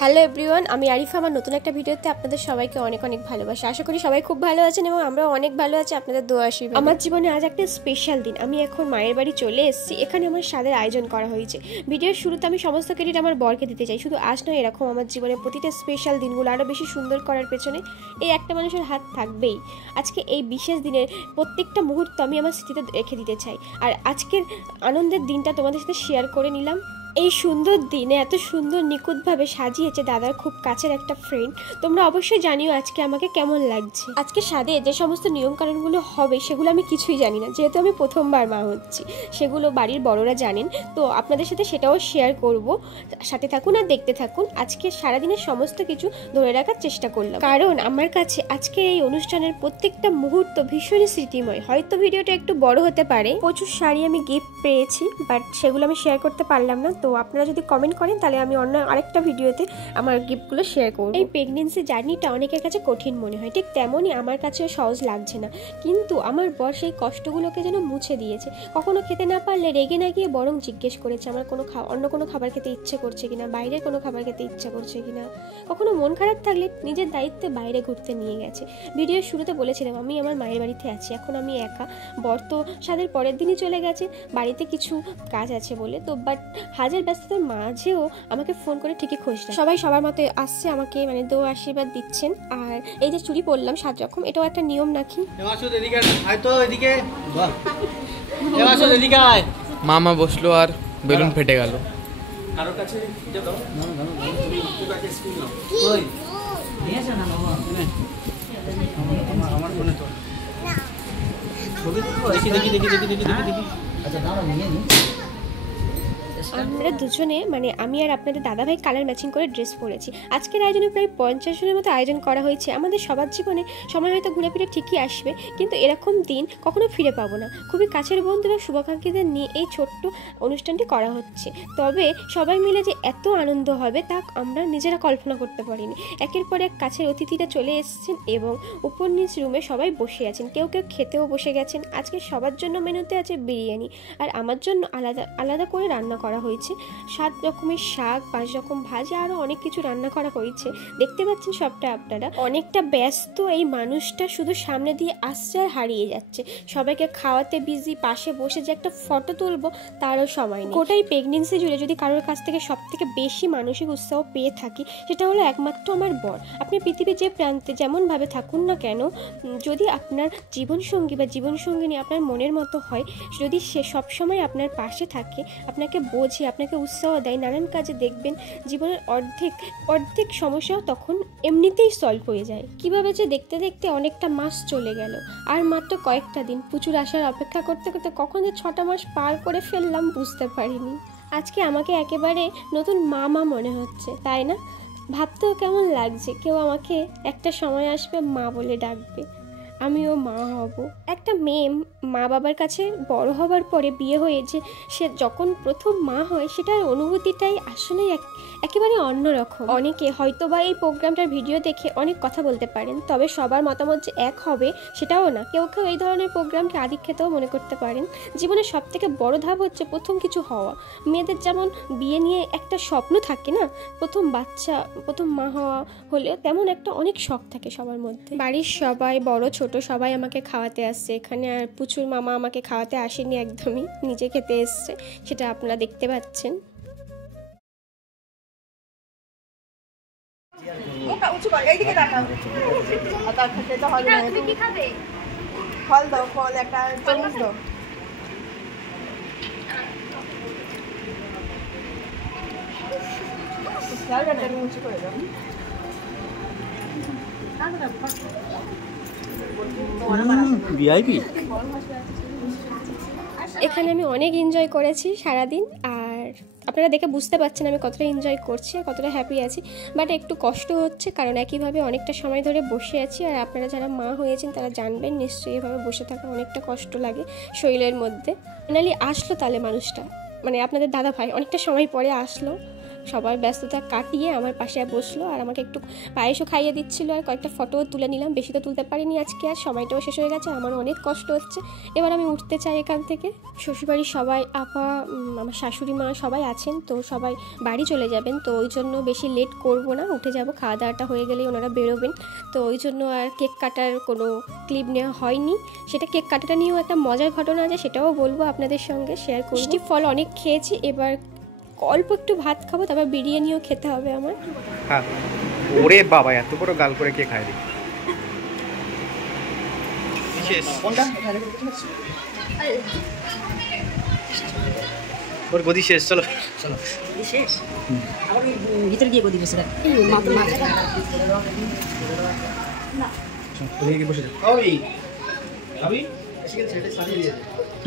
Hello everyone, আমি আরিফা। আমার নতুন একটা ভিডিওতে আপনাদের সবাইকে অনেক অনেক ভালোবাসা। আশা করি সবাই খুব ভালো আছেন এবং আমরাও অনেক ভালো আছি আপনাদের দোয়া আশীর্বাদে। আমার জীবনে আজ একটা স্পেশাল দিন। আমি এখন মায়ের বাড়ি চলে এসেছি। এখানে আমার স্বাদের আয়োজন করা হয়েছে। ভিডিওর শুরুতে আমি সমস্ত ক্রেডিট আমার বরকে দিতে চাই। শুধু আজ নয়, এরকম আমার জীবনের প্রতিটা স্পেশাল দিনগুলো আরও বেশি সুন্দর করার পেছনে এই একটা মানুষের হাত থাকবেই। আজকে এই বিশেষ দিনের প্রত্যেকটা মুহূর্ত আমি আমার স্মৃতিতে রেখে দিতে চাই। আর আজকের আনন্দের দিনটা তোমাদের সাথে শেয়ার করে নিলাম। এই সুন্দর দিনে এত সুন্দর নিখুঁতভাবে সাজিয়েছে দাদার খুব কাছের একটা ফ্রেন্ড। তোমরা অবশ্যই জানিও আজকে আমাকে কেমন লাগছে। আজকে স্বাদে যে সমস্ত নিয়মকানুনগুলো হবে সেগুলো আমি কিছুই জানি না, যেহেতু আমি প্রথমবার মা হচ্ছি। সেগুলো বাড়ির বড়রা জানেন, তো আপনাদের সাথে সেটাও শেয়ার করব। সাথে থাকুন আর দেখতে থাকুন। আজকে সারাদিনের সমস্ত কিছু ধরে রাখার চেষ্টা করলাম, কারণ আমার কাছে আজকে এই অনুষ্ঠানের প্রত্যেকটা মুহূর্ত ভীষণই স্মৃতিময়। হয়তো ভিডিওটা একটু বড় হতে পারে। প্রচুর শাড়ি আমি গিফট পেয়েছি, বাট সেগুলো আমি শেয়ার করতে পারলাম না। তো আপনারা যদি কমেন্ট করেন তাহলে আমি অন্য আরেকটা ভিডিওতে আমার গিফটগুলো শেয়ার করব। এই প্রেগনেন্সি জার্নিটা অনেকের কাছে কঠিন মনে হয়, ঠিক তেমনই আমার কাছেও সহজ লাগছে না। কিন্তু আমার বর সেই কষ্টগুলোকে যেন মুছে দিয়েছে। কখনো খেতে না পারলে রেগে না গিয়ে বরং জিজ্ঞেস করেছে আমার অন্য কোনো খাবার খেতে ইচ্ছে করছে কিনা, বাইরের কোনো খাবার খেতে ইচ্ছে করছে কিনা। কখনো মন খারাপ থাকলে নিজের দায়িত্বে বাইরে ঘুরতে নিয়ে গেছে। ভিডিওর শুরুতে বলেছিলাম আমি আমার মায়ের বাড়িতে আছি, এখন আমি একা। বর তো স্বাদের পরের দিনই চলে গেছে, বাড়িতে কিছু কাজ আছে বলে। তো বাট হাজার ব্যস্ততার মাঝেও আমাকে ফোন করে ঠিকই খোঁজ নেয়। সবাই সবার মতো আসছে, আমাকে মানে দোয়া আশীর্বাদ দিচ্ছেন। আর এই যে চুড়ি পরলাম 7 রকম, এটাও একটা নিয়ম নাকি। মামা বসলো আর বেলুন ফেটে গেল। আমরা দুজনে মানে আমি আর আপনাদের দাদাভাই কালার ম্যাচিং করে ড্রেস পরেছি। আজকের আয়োজনে প্রায় 50 জনের মতো আয়োজন করা হয়েছে। আমাদের সবার জীবনে সময় হয়তো ঘুরে ফিরে ঠিকই আসবে, কিন্তু এরকম দিন কখনো ফিরে পাবো না। খুবই কাছের বন্ধু বা শুভাকাঙ্ক্ষীদের নিয়ে এই ছোট্ট অনুষ্ঠানটি করা হচ্ছে। তবে সবাই মিলে যে এত আনন্দ হবে তা আমরা নিজেরা কল্পনা করতে পারিনি। একের পর এক কাছের অতিথিরা চলে এসেছেন এবং উপর নিচ রুমে সবাই বসে আছেন। কেউ কেউ খেতেও বসে গেছেন। আজকে সবার জন্য মেনুতে আছে বিরিয়ানি, আর আমার জন্য আলাদা আলাদা করে রান্না করা হয়েছে। 7 রকমের শাক, 5 রকম ভাজা, আরো অনেক কিছু রান্না করা হয়েছে। দেখতে পাচ্ছেন সবটা আপনারা। অনেকটা ব্যস্ত এই মানুষটা শুধু সামনে দিয়ে আসছে আর হারিয়ে যাচ্ছে। সবাইকে খাওয়াতে বিজি, পাশে বসে যে একটা ফটো তুলবো তারও সময় নেই। গোটাই প্রেগনেন্সি জুড়ে যদি কারোর কাছ থেকে সব থেকে বেশি মানসিক উৎসাহ পেয়ে থাকি, সেটা হলো একমাত্র আমার বর। আপনি পৃথিবীর যে প্রান্তে যেমনভাবে থাকুন না কেন, যদি আপনার জীবনসঙ্গী বা জীবনসঙ্গিনী আপনার মনের মতো হয়, যদি সে সবসময় আপনার পাশে থাকে, আপনাকে বোঝে, আপনাকে উৎসাহ দেয় নানান কাজে, দেখবেন জীবনের অর্ধেক সমস্যাও তখন এমনিতেই সলভ হয়ে যায়। কিভাবে যে দেখতে দেখতে অনেকটা মাস চলে গেল, আর মাত্র কয়েকটা দিন। প্রচুর আসার অপেক্ষা করতে করতে কখন যে 6টা মাস পার করে ফেললাম বুঝতে পারিনি। আজকে আমাকে একেবারে নতুন মা মনে হচ্ছে, তাই না? ভাবতেও কেমন লাগছে কেউ আমাকে একটা সময় আসবে মা বলে ডাকবে, আমিও মা হব। একটা মেয়ে মা বাবার কাছে বড় হবার পরে বিয়ে হয়েছে, সে যখন প্রথম মা হয় সেটার অনুভূতিটাই আসলে একেবারে অন্যরকম। অনেকে হয়তো বা এই প্রোগ্রামটার ভিডিও দেখে অনেক কথা বলতে পারেন, তবে সবার মতামত যে এক হবে সেটাও না। কেউ কেউ এই ধরনের প্রোগ্রামকে আধিক্যতাও মনে করতে পারেন। জীবনের সব থেকে বড় ধাপ হচ্ছে প্রথম কিছু হওয়া। মেয়েদের যেমন বিয়ে নিয়ে একটা স্বপ্ন থাকে না, প্রথম বাচ্চা, প্রথম মা হওয়া হলেও তেমন একটা অনেক শখ থাকে সবার মধ্যে। বাড়ির সবাই, বড় ছোট সবাই আমাকে খাওয়াতে আসছে এখানে। আর পুচুর মামা আমাকে খাওয়াতে আসেনি একদমই, নিজে খেতে এসছে, সেটা আপনারা দেখতে পাচ্ছেন। ফল দাও, ফল একটা তরমুজ দাও। করে দাও। এখানে আমি অনেক এনজয় করেছি সারাদিন, আর আপনারা দেখে বুঝতে পারছেন আমি কতটা এনজয় করছি আর কতটা হ্যাপি আছি। বাট একটু কষ্ট হচ্ছে, কারণ একইভাবে অনেকটা সময় ধরে বসে আছি। আর আপনারা যারা মা হয়েছেন তারা জানবেন নিশ্চয়ই এভাবে বসে থাকা অনেকটা কষ্ট লাগে শরীরের মধ্যে। ফাইনালি আসলো তাহলে মানুষটা, মানে আপনাদের দাদা ভাই অনেকটা সময় পরে আসলো। সবার ব্যস্ততা কাটিয়ে আমার পাশে বসলো আর আমাকে একটু পায়েসও খাইয়ে দিচ্ছিলো আর কয়েকটা ফটোও তুলে নিলাম। বেশি তো তুলতে পারিনি আজকে, আর সময়টাও শেষ হয়ে গেছে, আমার অনেক কষ্ট হচ্ছে। এবার আমি উঠতে চাই এখান থেকে। শ্বশুরবাড়ির সবাই, আপা, আমার শাশুড়ি মা সবাই আছেন, তো সবাই বাড়ি চলে যাবেন, তো ওই জন্য বেশি লেট করব না, উঠে যাব। খাওয়া দাওয়াটা হয়ে গেলেই ওনারা বেরোবেন, তো ওই জন্য আর কেক কাটার কোনো ক্লিপ নেওয়া হয়নি। সেটা কেক কাটাটা নিয়েও একটা মজার ঘটনা আছে, সেটাও বলবো আপনাদের সঙ্গে শেয়ার করব। মিষ্টি ফল অনেক খেয়েছি, এবার অল্প একটু ভাত খাবো, তারপর বিরিয়ানিও খেতে হবে আমার। হ্যাঁ, ওরে বাবা এত বড় গাল করে কে খায় রে? কোনটা? ওর গদি শেষ, চলো চলো শেষ। আবার ভিতরে গিয়ে গদি বসে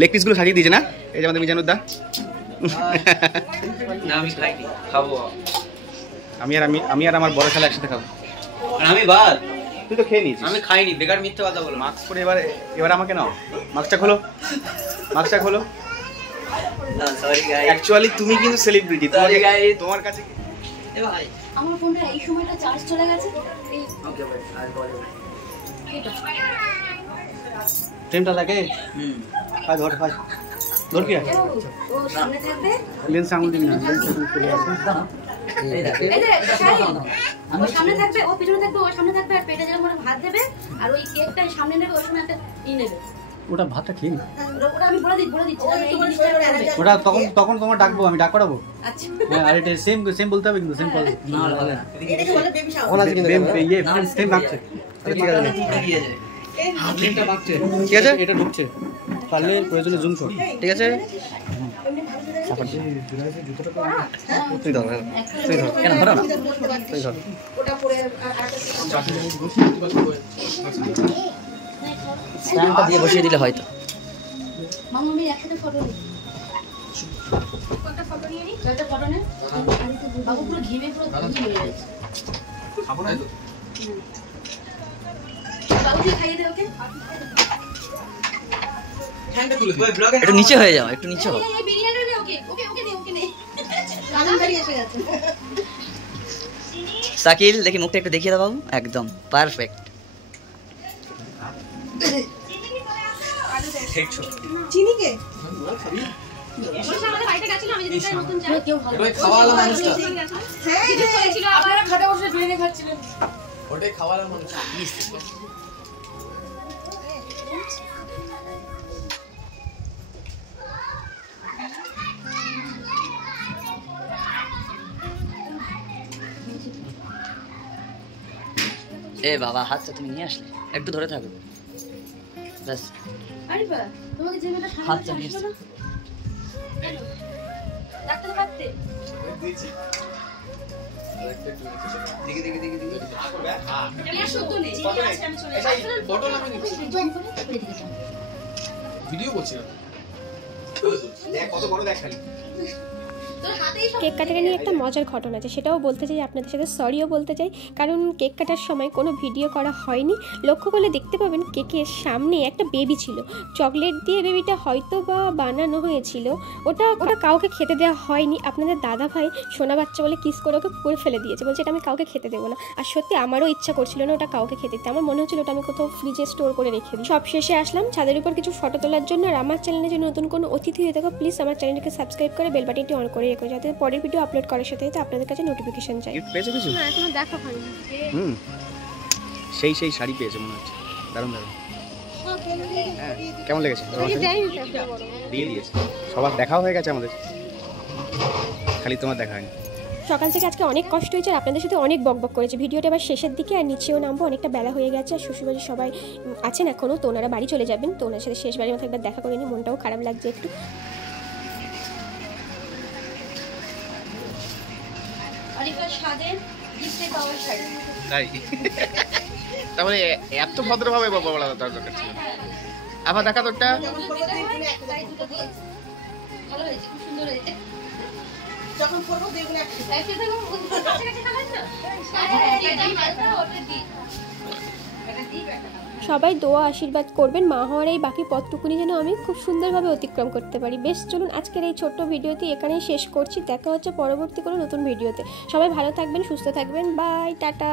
লেগ পিসগুলো সাজিয়ে দিয়েছে না? এই যে আমাদের মিজানুদ্দা। আমি খাইনি, খাবো। আমি আর আমার বড় শালা একসাথে খাবো। আর আমি বাদ, তুই তো খেয়ে নিয়েছিস। আমি খাইনি, বেকার মিথ্যে কথা বলো। মাস্ক পরে এবার আমাকে নাও। মাস্কটা খোলো, মাস্কটা খোলো। সরি গাইস, অ্যাকচুয়ালি তুমি কিন্তু সেলিব্রিটি, তোমার কাছে এ ভাই আমার ফোনটা এই সময়টা চার্জ চলে গেছে। এই ওকে ভাই, আর বলো। ফ্রেমটা লাগে। হাই ধর, হাই ধর কি আছে? ও সামনে থাকবে, লেন্স আঙুল দিবি না, লেন্স আঙুল খুলে আছে। এই দেখো, এই যে ও সামনে থাকবে, ও পিছনে থাকবে, ও সামনে থাকবে, আর পেটে যেরকম করে ভাত দেবে, আর ওই কেকটা সামনে নেবে, ওর সময় একটা নেবে। ওটা ভাতটা খেয়ে নি। ওটা আমি বলে দিচ্ছি এই জিনিসটা করবে। ওটা তখন তোমার ডাকবো, আমি ডাক করাবো। আচ্ছা, হ্যাঁ, আর এটা সেম বলতে হবে, কিন্তু সেম বলতে না ভালো না। এটাকে বলে বেবি শাওয়ার। ওখানে আছে কিন্তু সেম ডাকছে। ঠিক আছে, এগিয়ে যায়। ফ্রেমটা ডাকছে। ঠিক আছে, এটা ঢুকছে। পারলে প্রয়োজনে জুম কর। ঠিক আছে, তুই ধর, তুই ধর। কেন ধরো না, তুই ধর। ওটা পরে স্ট্যাম্পটা দিয়ে বসিয়ে দিলে হয়তো। মামা আমি একসাথে ফটো নিই। ফটো নিয়ে নি, একটা ফটো নে। বাবু পুরো ঘিমে পুরো ঘি হয়ে গেছে। খাবো না তো? বাবুকে খাইয়ে দে ওকে। একটু নিচে হয়ে যাও, একটু নিচে হও। এই বিরিয়ানি দে ওকে, ওকে দে, ওকে নে। কালাম বেরিয়ে এসে গেছে। শাকিল দেখি মুখটা একটু দেখিয়ে দাও বাবু, একদম পারফেক্ট। চিনি কে? ওই সামনে বাড়িতে গেছিল, আমি যেদিন নতুন চাই কেউ ভালো। হ্যাঁ, আপনারা খাটে বসে ট্রেনে খাচ্ছিলেন। ওটাই খাওয়ালাম মানুষ। এ বাবা, হাতটা তুমি নিয়ে আসলে, একটু ধরে থাকো ব্যাস। আরে বাবা, তোমাকে যে মেয়েটা হাত সামনে চালিয়ে আসলো না, ডাক্তার কাটতে ভিডিও করছি না। কত বড় দেখ খালি। কেক কাটাকে নিয়ে একটা মজার ঘটনা আছে, সেটাও বলতে চাই আপনাদের সাথে, সরিও বলতে চাই, কারণ কেক কাটার সময় কোনো ভিডিও করা হয়নি। লক্ষ্য করলে দেখতে পাবেন কেকের সামনে একটা বেবি ছিল, চকলেট দিয়ে বেবিটা হয়তো বা বানানো হয়েছিল, ওটা কাউকে খেতে দেওয়া হয়নি। আপনাদের দাদা ভাই সোনা বাচ্চা বলে কিস করে ওকে পুকুরে ফেলে দিয়েছে, বলছে এটা আমি কাউকে খেতে দেবো না। আর সত্যি আমারও ইচ্ছা করছিল না ওটা কাউকে খেতে দিতে, আমার মনে হচ্ছিল ওটা আমি কোথাও ফ্রিজে স্টোর করে রেখে দিই। সব শেষে আসলাম ছাদের উপর কিছু ফটো তোলার জন্য। আর আমার চ্যানেলে যে নতুন কোনো অতিথি হয়ে থাকো, প্লিজ আমার চ্যানেলটাকে সাবস্ক্রাইব করে বেল বাটনটি অন করে রেখো, যাতে পরের ভিডিও আপলোড করার সাথে সাথে আপনাদের কাছে নোটিফিকেশন যায়। গিফট পেয়েছো কিছু? না, এখনো দেখা হয়নি। সেই শাড়ি পেয়েছে মনে হচ্ছে, দারুণ দারুণ। হ্যাঁ, কেমন লেগেছে? দিয়ে দিয়েছে, সবার দেখাও হয়ে গেছে আমাদের, খালি তোমার দেখা হয়নি। সকাল থেকে আজকে অনেক কষ্ট হয়েছে আর আপনাদের সাথে অনেক বকবক করেছে। ভিডিওটা আবার শেষের দিকে, আর নিচেও নামবো, অনেকটা বেলা হয়ে গেছে। আর শ্বশুরবাড়ির সবাই আছেন এখনও, তো ওনারা বাড়ি চলে যাবেন, তো ওনার সাথে শেষবারের মতো একবার দেখা করে নিই, মনটাও খারাপ লাগছে একটু। অলিভার স্বাদের গিফটে পাওয়া শাড়ি। তাই তারপরে এত ভদ্রভাবে বলা দরকার ছিল। আবার দেখা তোরটা ভালো হয়েছে, খুব সুন্দর হয়েছে। যখন করবো দেখুন কাছে কাছে খাবেন তো? হ্যাঁ, এটাই ভালো, ওটা দি। সবাই দোয়া আশীর্বাদ করবেন মা হওয়ার এই বাকি পথটুকুনি যেন আমি খুব সুন্দরভাবে অতিক্রম করতে পারি। বেশ চলুন আজকের এই ছোট্ট ভিডিওটি এখানেই শেষ করছি। দেখা হচ্ছে পরবর্তী কোনো নতুন ভিডিওতে। সবাই ভালো থাকবেন, সুস্থ থাকবেন। Bye, tata.